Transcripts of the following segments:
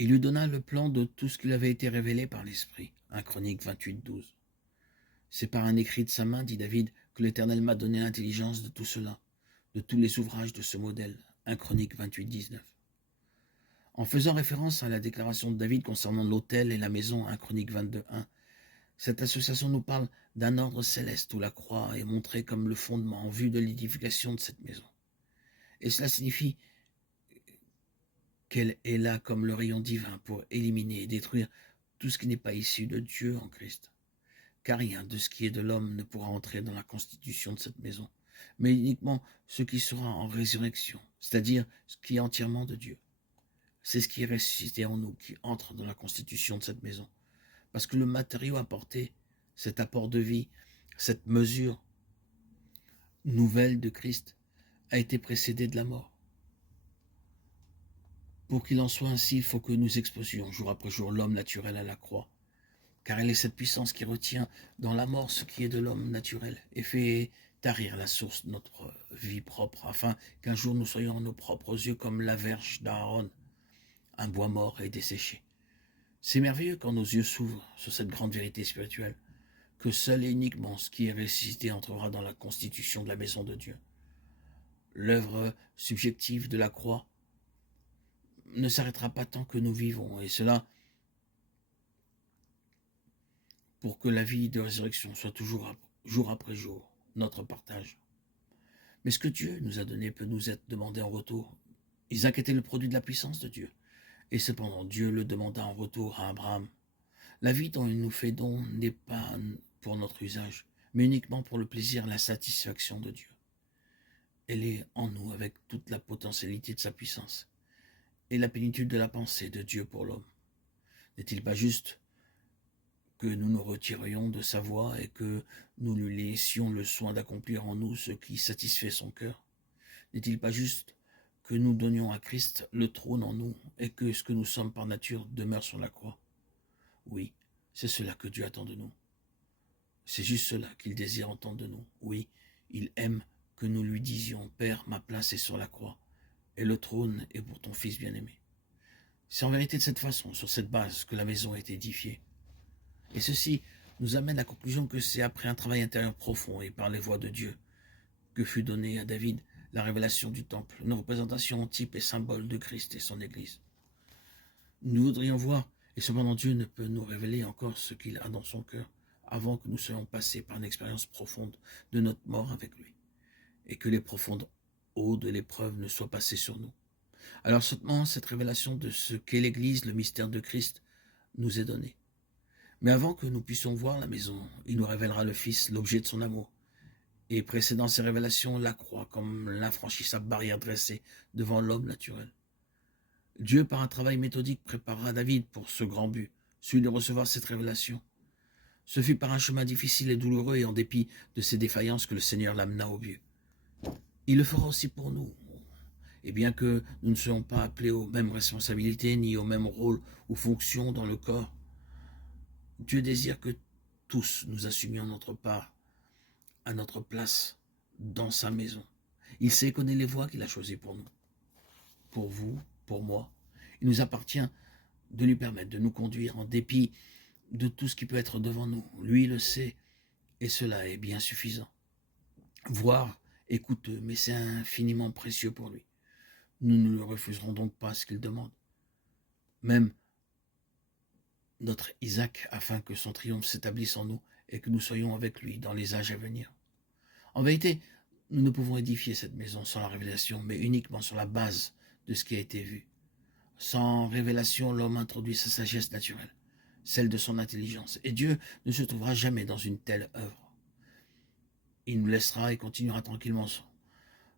Il lui donna le plan de tout ce qui lui avait été révélé par l'Esprit. 1 Chroniques 28:12. C'est par un écrit de sa main, dit David, que l'Éternel m'a donné l'intelligence de tout cela, de tous les ouvrages de ce modèle. 1 Chroniques 28:19. En faisant référence à la déclaration de David concernant l'autel et la maison, 1 Chroniques 22:1, cette association nous parle d'un ordre céleste où la croix est montrée comme le fondement en vue de l'édification de cette maison. Et cela signifie qu'elle est là comme le rayon divin pour éliminer et détruire tout ce qui n'est pas issu de Dieu en Christ. Car rien de ce qui est de l'homme ne pourra entrer dans la constitution de cette maison, mais uniquement ce qui sera en résurrection, c'est-à-dire ce qui est entièrement de Dieu. C'est ce qui est ressuscité en nous qui entre dans la constitution de cette maison. Parce que le matériau apporté, cet apport de vie, cette mesure nouvelle de Christ, a été précédé de la mort. Pour qu'il en soit ainsi, il faut que nous exposions jour après jour l'homme naturel à la croix, car elle est cette puissance qui retient dans la mort ce qui est de l'homme naturel et fait tarir la source de notre vie propre, afin qu'un jour nous soyons à nos propres yeux comme la verge d'Aaron, un bois mort et desséché. C'est merveilleux quand nos yeux s'ouvrent sur cette grande vérité spirituelle, que seul et uniquement ce qui est ressuscité entrera dans la constitution de la maison de Dieu. L'œuvre subjective de la croix ne s'arrêtera pas tant que nous vivons, et cela pour que la vie de résurrection soit toujours, jour après jour, notre partage. Mais ce que Dieu nous a donné peut nous être demandé en retour. Isaac était le produit de la puissance de Dieu, et cependant Dieu le demanda en retour à Abraham. La vie dont il nous fait don n'est pas pour notre usage, mais uniquement pour le plaisir et la satisfaction de Dieu. Elle est en nous avec toute la potentialité de sa puissance et la plénitude de la pensée de Dieu pour l'homme. N'est-il pas juste que nous nous retirions de sa voie et que nous lui laissions le soin d'accomplir en nous ce qui satisfait son cœur? N'est-il pas juste que nous donnions à Christ le trône en nous et que ce que nous sommes par nature demeure sur la croix? Oui, c'est cela que Dieu attend de nous. C'est juste cela qu'il désire entendre de nous. Oui, il aime que nous lui disions « Père, ma place est sur la croix, et le trône est pour ton Fils bien-aimé ». C'est en vérité de cette façon, sur cette base, que la maison a été édifiée. Et ceci nous amène à la conclusion que c'est après un travail intérieur profond et par les voies de Dieu que fut donnée à David la révélation du temple, une représentation type et symbole de Christ et son Église. Nous voudrions voir, et cependant Dieu ne peut nous révéler encore ce qu'il a dans son cœur avant que nous soyons passés par une expérience profonde de notre mort avec lui, et que les profondes eaux de l'épreuve ne soient passées sur nous. Alors seulement cette révélation de ce qu'est l'Église, le mystère de Christ, nous est donnée. Mais avant que nous puissions voir la maison, il nous révélera le Fils, l'objet de son amour, et précédant ces révélations, la croix comme l'infranchissable barrière dressée devant l'homme naturel. Dieu, par un travail méthodique, préparera David pour ce grand but, celui de recevoir cette révélation. Ce fut par un chemin difficile et douloureux et en dépit de ses défaillances que le Seigneur l'amena au but. Il le fera aussi pour nous. Et bien que nous ne soyons pas appelés aux mêmes responsabilités ni aux mêmes rôles ou fonctions dans le corps, Dieu désire que tous nous assumions notre part à notre place dans sa maison. Il sait et connaît les voies qu'il a choisies pour nous, pour vous, pour moi. Il nous appartient de lui permettre de nous conduire en dépit de tout ce qui peut être devant nous. Lui le sait et cela est bien suffisant. Voire est coûteux, mais c'est infiniment précieux pour lui. Nous ne lui refuserons donc pas ce qu'il demande. Même notre Isaac, afin que son triomphe s'établisse en nous et que nous soyons avec lui dans les âges à venir. En vérité, nous ne pouvons édifier cette maison sans la révélation, mais uniquement sur la base de ce qui a été vu. Sans révélation, l'homme introduit sa sagesse naturelle, celle de son intelligence, et Dieu ne se trouvera jamais dans une telle œuvre. Il nous laissera et continuera tranquillement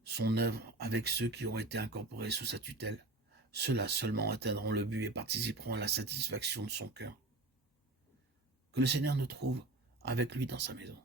son œuvre avec ceux qui auront été incorporés sous sa tutelle. Ceux-là seulement atteindront le but et participeront à la satisfaction de son cœur. Que le Seigneur nous trouve avec lui dans sa maison.